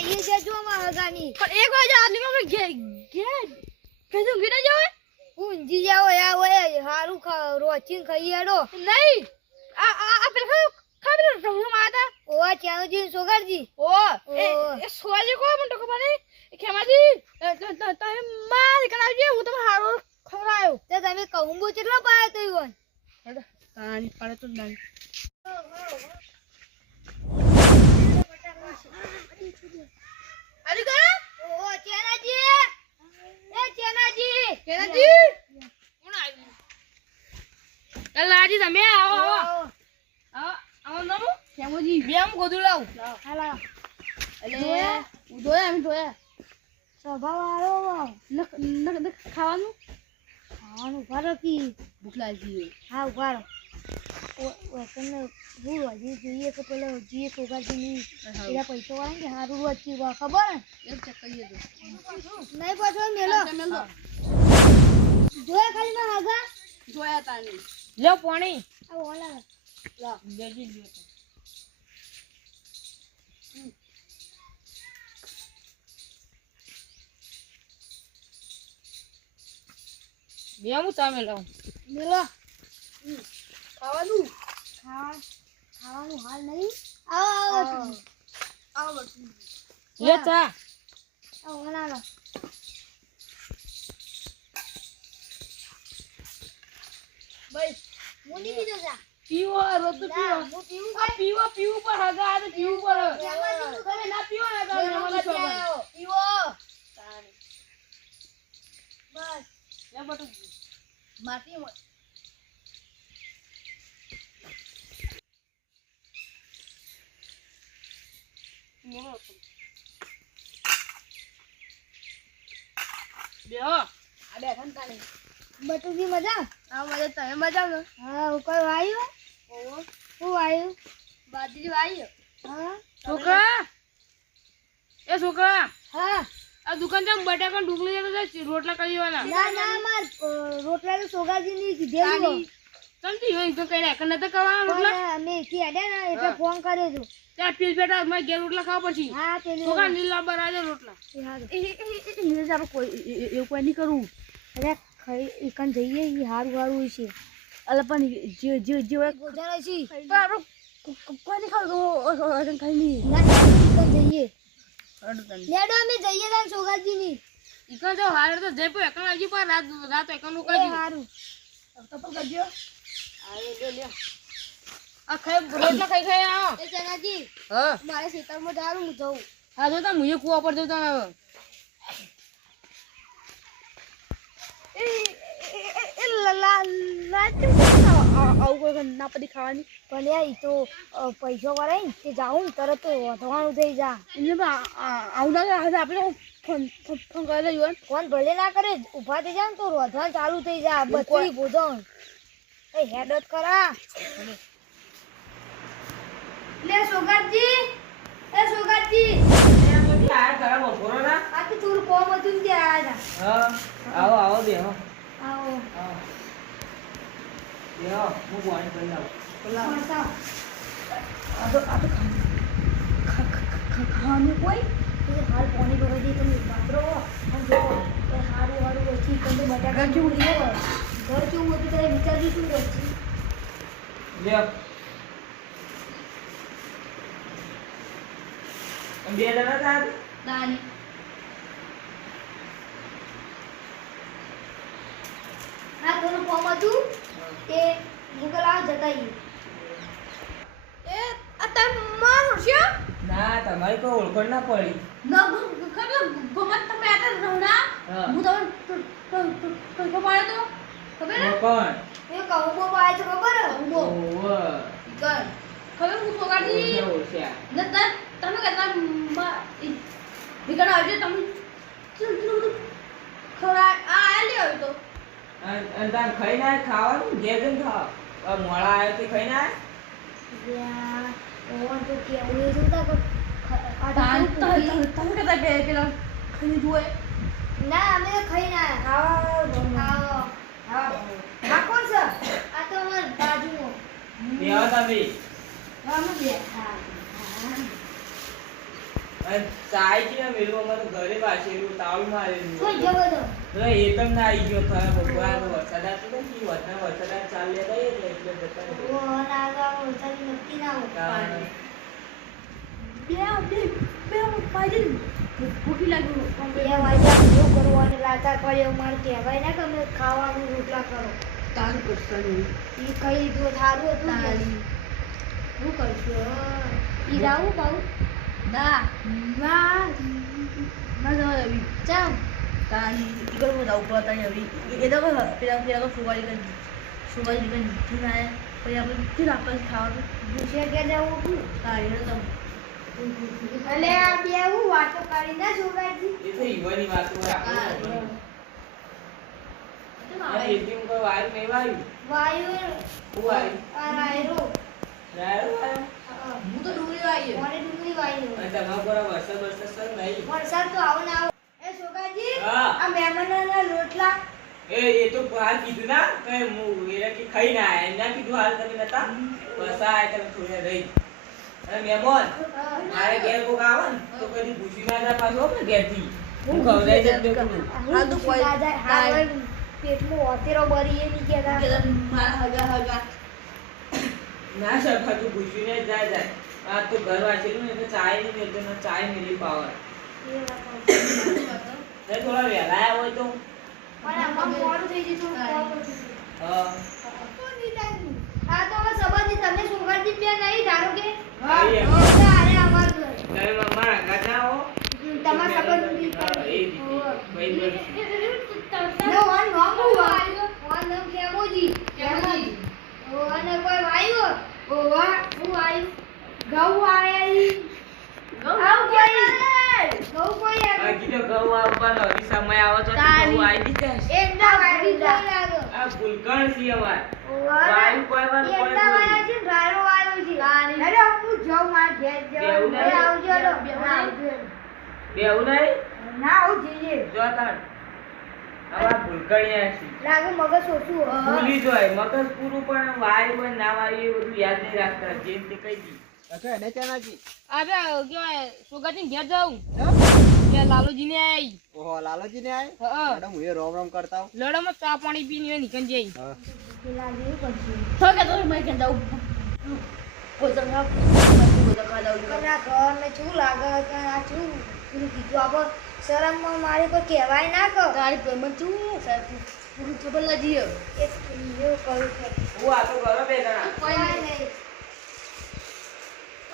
આઈએ છે જો હગાની. પણ એક વાગે આદમી અમે ઘે ઘે કીધું ઘીને જાવ ઊંઘી જાઓ યા ઓય હારું ખા રોચીન ખાઈ હેડો નહીં. આ આ પેલા ખબર રમવા માતા. ઓવા ચાનુજી સોગરજી ઓ એ ઓ. સોજી કો મને તો ખબર ખેમાજી. તમે માર કરાવજે હું તમે હારો ખવડાયો તે તમે કહુંબુ કેટલો પાયો તો ઈવન તાણી પડે તો નહીં. અરે કા ઓ લાજી તમે આવો આવો. આવો. આવો. નામ ખેમોજી બે આમ ગોદું લાવ. હાલા એટલે જોયા? અમે જોયા સ્વભાવ નખ નખ નખ ખાવાનું? ખાવાનું ઉભારો કી. ભૂખ લાગી હા ઉભારો ઓ તમને હું હજી જોઈએ કે પેલો હજી સોગરજીની પેલા પૈસા વાળા ને કે હારું વચ્ચે વા ખબર ને એક ચેક કરીએ તો નહીં પાછો મેલો તમે લો જોયા ખાલી માં હાગા જોયા તાની લ્યો પાણી. આ ઓલા લો લેજી લ્યો બે હું તમે લો મેલો ખાવાનું? ખાવા ખાવાનું હાલ નહીં. આવો આવો આવો લે ચા. આ ઓલા લો ભાઈ મુની પીધો જા પીવો રોજ તો પીવો. હું પીવું આ પીવો પીવું પર હગા આ તો પીવું પર તમે ના પીવો ને તો મને પીવો. બસ. લે બટુ માટી માં બેહો આ બેઠા ને તાણી બટુકી મજા? હા મજા. તમે મજા ને હા ઉપર વાયુ? ઓવો હું વાયુ? બાજરી વાઈ હા. છોકરા! એ છોકરા! હા. આ દુકાન જામ બટાકા ઢુકલી જતો જાય રોટલા કરી દેવાના. ના ના માર રોટલા તો સોગાજી ની કીધેલું સમજી હોય તો કઈ નાખ નતા કરવાના પણ અમે હેડ્યા ને એટલે ફોન કર્યો હતો ત્યાં પીસ બેટા મારે ઘેર રોટલા ખાવા પછી. હા પેલું છોકરા નીલા બરાજે રોટલા. એ હારું. આપણે કોઈ એવું કોઈ નહીં કરવું અરે ખાઈ એકન જઈએ એ હારું હારું છે. એટલે પણ જે જે જે હોય ગોજારો છે. પણ આપણે કોઈ નહીં ખાવું ખાઈ નહીં જઈએ. લેડો અમે જઈએ તાર સોગાજી ની ઈકન જો હારે તો જઈ પો એકણ આવજી પણ રાત રાત એકણનું એ કરજો હારું. તપલ કરજો. મારે ખેતરમાં જવાનું હું જઉં. હા જો તા મુએ કુવા પર જતા હવે. ના પડી ખાવાની. ભલે યાર તો પૈસો ને તે જાઉં તરત વધવાનું થઈ જા. એટલે આવું ના કરે આપણે ફોન ફોન કરી ફોન ભલે ના કરે ઊભા થઈ જાય ને તો રોધવાનું ચાલુ થઈ જાય બત્રી ભોજન. એ હેડ જ કરા. લે સોગાજી એ સોગાજી આ તો થોડું કોમ હતું ને ત્યાં આયા આવો. આવો બેહો હતા આવો બેહો હું પાણી કરી લાવું મળતા ખાવાનું કોઈ? એ હાલ પાણી ભરાઈ દે તમે વાપરો હારું હારું કંદો બટાકા કેવું રહ્યો? ઘર કેવું હતું ત્યારે વિચારજો શું લ્યો બે જણા હતા દાની આ ઘરનું ફોર્મ હતું તે ગૂગલ આ જતા એ છે ના તમારી કોઈ ઓળખણ ના પડી ના ખબર ગમત તમે આતા રવડા હા. હું તમને તો પાડે તો ખબર? ને કોણ એ કહું બહુ આવે છે ખબર હે? બો ઓવે. કર ખબર હું ઓળખ્યા. ને તર તમે કહેતા વિકટ આવજો તમે ખરા આ આ લ્યો તો. અન- અન તાન ખાઈને ના ખાવાનું? જઈને ખાઓ આ મોડા આવ્યો તે ખાઈને આયા? યા, તો કેવું જોતા કે. તમે પેલા જુએ ના અમે તો ખાઈને આયા. આવો આવો આ કોણ છે આ તો અમાર બાજુનો. બેહો તમે. અમે બેઠા અને ચાય છે ને મેલું અમારે ઘરે વાંચેલું તાળું મારેલું કોઈ જવો તો. એટલે એ તો ના આવી ગયો ખરા ભગવાન. વરસાદ આવતો ને કે વરસાદ વરસાદ ચાલ્યા જાય ને એટલે જતા. ઓ નાગા વરસાદ નક્કી ના હોય. બે. બે પાડી ભૂખી શું કરવાનું લાતા પડ્યો મારે કહેવાય ને કે અમે ખાવાનું રોટલા કરો. તારું કરશું એ કઈ જો સારું હતું ને. તારી. શું કરશું ઈ રાવું પાઉં ના ના ના જવા ચા ચાલ તારી ઈગર બધા ઉપર તારી આવી એ તો પેલા પેલા તો સુવારી કરી સુવારી કરી ના પછી આપણે શું આપણે ખાવાનું? ભૂસે કે જવું હતું. તારી તો એટલે આ બે હું વાતો કરી ના છોકરાજી એ તો ઈવાની વાતો રાખો આ એટીએમ કોઈ વાયુ નહીં વાયુ? વાયુ હું વાયુ? આ રાયરો રાયરો હું. તો ડુંગળી વાયુ. મને ડુંગળી વાયુ. અને તમારા પર વરસાદ વરસાદ સર નહીં વરસાદ તો આવો ના આવો. એ છોકરાજી આ મહેમાનોના રોટલા. એ એ તો હાલ કીધું ના કઈ હું એના કે ખાઈ ના આયા. એના કીધું હાલ તમે નતા? બસ આ તમે થોડે રહી. અને મહેમાન મારે ઘેર કોક આવે ને તો કદી પૂછી ના જાય પાછો ને ઘેરથી. હું ખવડાવી જ દઉં હા, તો કોઈ- દાદા હાલ પેટમાં ઓતેરો બરી એ નહીં મારા હગા હગા. ના સફા તું પૂછીને જ જાય જાય. આ તો ઘર વાંચેલું ને એટલે ચાય નહીં મેળતો ને ચાય મેલી પાવર. થોડા વહેલા આવ્યા હોય તો પણ આમાં મોડું થઈ ગયું. હા. તો હવે સંબંધી તમે છોકરાજી બે નહીં ગુલકણ સી અમાર. વાયુ કોઈ વાર કોઈ એકદમ વાયા બોલી. છે, રાયરો વાયો છે. હેલો, હું જાઉં મારા ઘેર જવાનું. બેવું આવજો હેલો. બેવું ના, નહીં? આવજો. બેવું નહીં? ના, આવું જઈએ. જો તાણ. આવા ગુલકણિયા છે લાગે મગજ ઓછું ભૂલી જાય. મગજ પૂરું પણ વાયુ હોય ના વાયુ એ બધું યાદ નહીં રાખતા. જેમ તે કહી દી. એને ચાનાજી અરે કેવાય સુગતી ઘેર જાઉં. કે લાલુજી ને ઓહો લાલોજી ને આય હા. મેડમ હું એ રોમ રોમ કરતા હું લડોમાં ચા પાણી પીને નીકળી જઈ હા. તો કે તો મેં કે જાઉં. આ ઘરને શું લાગે કે આ શું? કીધું આપણે શરમમાં મારે કોઈ કહેવાય ના કહો. તારી પેમેન્ટ શું પૂરું ખબર લાગી એ એવું કહ્યું હું આ તો ઘરો બે જણા. કોઈ નહીં.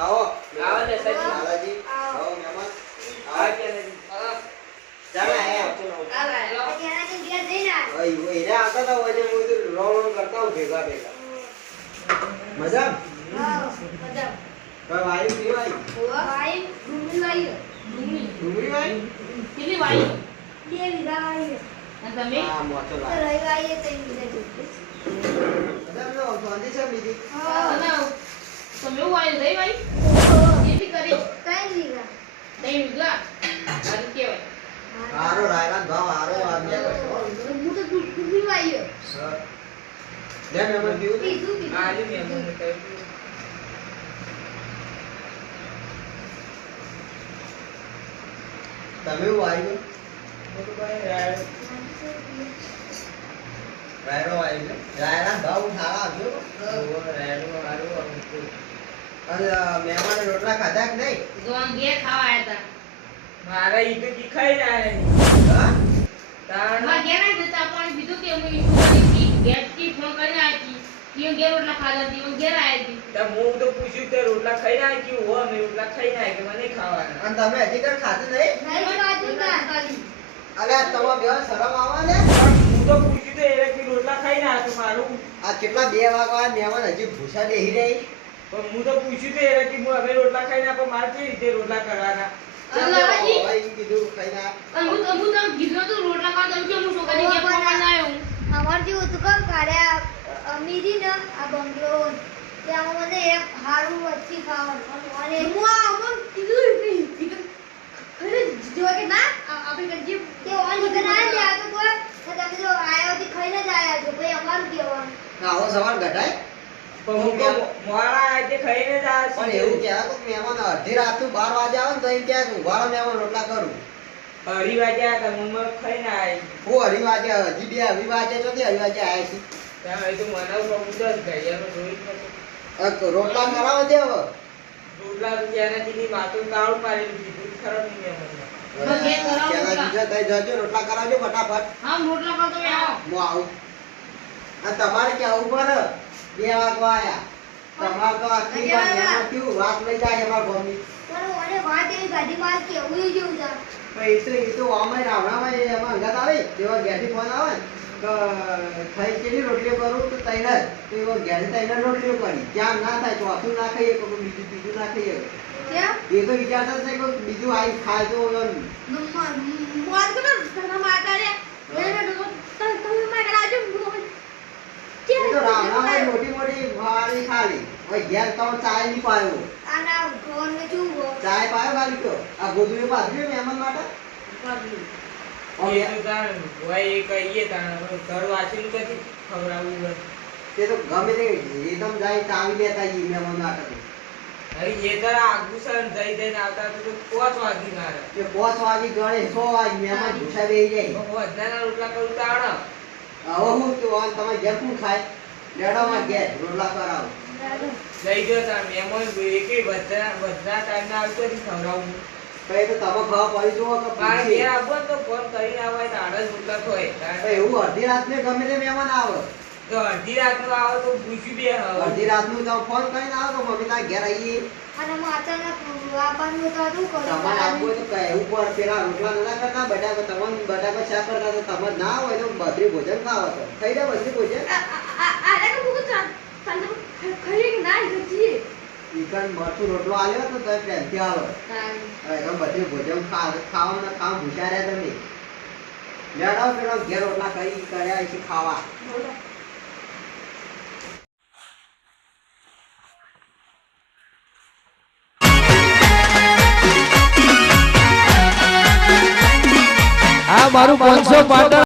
આવો. આવો ને સાહેબ. લાલાજી આવો. આવો મહેમાન. આ આવો કે નથી. ચાલો. આયા પછી એનાથી જઈને આવ્યો. ઓય એને આવતા હતા હોય હું તો રોમ રોમ કરતા હું ભેગા ભેગા. મજા? કોઈ વાયુ કેટલી બે. અને તમે હા મોટો રહી. નો છે બીજી હા. તમે તમે કેટલી કરી ત્રણ વીઘા. દઈ વિગલા સારું કહેવાય હારો રાયરાન ભાવ હારો આદમી હું તો. હા. આ જે મહેમાનને કહ્યું. તમે એવું આવી ગયો. રાયરો ભાવ સારા. અને મહેમાને રોટલા ખાધા કે નહીં આમ ઘેર ખાવા આવ્યા મારા ઈ તો રહ્યા. હા તાણ. હતા ઘેર ના જતા પણ બીજું કે હું આવી હતી ઈયો ઘેર રોટલા ખાધા હતી હું ઘેર આવી તો. હું તો પૂછ્યું કે રોટલા ખાઈ ના કે હો? મેં રોટલા ખાઈ ના કે મને ખાવાના? અને તમે હજી ખાધું નહીં? નહીં ખાધું ના. અલ્યા તમારે બે શરમ આવે ને પણ હું તો પૂછ્યું તો એને કે રોટલા ખાઈ ના તો મારું? આ કેટલા બે વાગવા મહેમાન હજી ભૂસા દેહી રહી? પણ હું તો પૂછ્યું તો એને કે હું અમે રોટલા ખાઈ ના પણ મારે કેવી રીતે રોટલા કરવાના. હવે અમાર જેવું હતું કેમ કાલે અમીરી ને આ બંગલો ત્યાં મને એક હારું વચ્ચે ખાવાનું. અને હું આ અમર કીધું જો કે ના આપણે કજી તે ઓન નીકળ લે આ તો કોઈ તો તમે જો આયા થી ખાઈને જ આયા છો. ભાઈ અમારું કહેવાનું. આવો સવાલ ઘટાય પણ હું તો મોડા આજે ખાઈને જ આવે પણ એવું કહેવાય કે મહેમાન અડધી રાતનું બાર વાગે આવે ને તો એમ કહે કે ઊભા મહેમાન રોટલા કરું. અઢી વાગ્યા હું ખાઈને આય હું અઢી વાગ્યા હજી બે અઢી વાગ્યા છો કે અઢી વાગે આવ્યા છે. રોટલા હવે. માથું તાળું નહીં કરાવજો ફટાફટ. તમારે ક્યાં ઉપર બે વાગવા આયા. તમારે તો આખી કેવું વાત લઈ જાય એમાં ગમી. પણ મને વાત એવી ગાડી માર કેવું ય જેવું છે પણ એ તો એ તો આમાં રાવણામાં એમાં અંગાત આવે જેવા ગેસી ફોન આવે. ને થઈ કેટલી રોટલીઓ કરું તો જ. તો એવો ઘેરે જ રોટલીઓ કરી. જ્યાં ના થાય ચોથું ના ખાઈએ કોઈ બીજું ત્રીજું ના ખાઈએ. એ તો વિચારતા છે કે બીજું આવી રાવણામાં મોટી મોટી વાળી ખાલી. હવે ઘેર તો ચાય નહીં પાયો. ચાય પાયો ખાલી તો. આ ગોદડું પાથર્યું મહેમાન માટે? એ તો તાણ હોય કહીએ તાણ. ઘર વાંચેલું ક્યાંથી ખવડાવવું હોય. તે તો ગમે તે એકદમ જાય ચાવી લેતા ઈ મહેમાન માટે તો. એ તારા આગુ જઈ જઈને આવતા તો પાંચ વાગી મારે. કે પાંચ વાગે ગણે સો વાગે મહેમાન ભૂસા બેહી જાય. વધારના રોટલા કરું તો આવડે? હવે હું તો તમે ઘેર ખાય? લેડામાં ઘેર રોટલા કરાવો. લઈ જો તાર મહેમાન એકે બધા બધા ટાઈમે આવતો નથી ખવડાવવું કઈ તો તમે ખાવા પડી જુઓ કે પૂછીએ. ઘેર આવવો તો ફોન કરીને આવે તો આડસ મુકત હોય તો એવું અડધી રાતને ગમે તે મહેમાન આવે તો અડધી રાતનું આવો તો પૂછ્યું બે હવે અડધી રાતનું તમે ફોન કરીને આવો તો મમ્મી તારા ઘેર આવીએ અને હું અચાનક આપવાનું તો શું કરું તમારે આપવું તો કહેવું પણ પેલા રોટલા નતા કરતા બટાકા તમને બટાકા શા કરતા તો તમે ના હોય તો બદરી ભોજન ખાવો તો ખાઈ જાઓ બદરી ભોજન કે હું ચાલ ખરી ના જતી ઈકન મરચું રોટલો આવ્યો તો તમે પહેલથી આવો. એકદમ બધું ભોજન ખા ખાવાના ખાવા ભૂસ્યા તમે. લેડો પેલો ઘેર રોટલા કરી કર્યા છે ખાવા. આ મારું પાંચસો પાટણ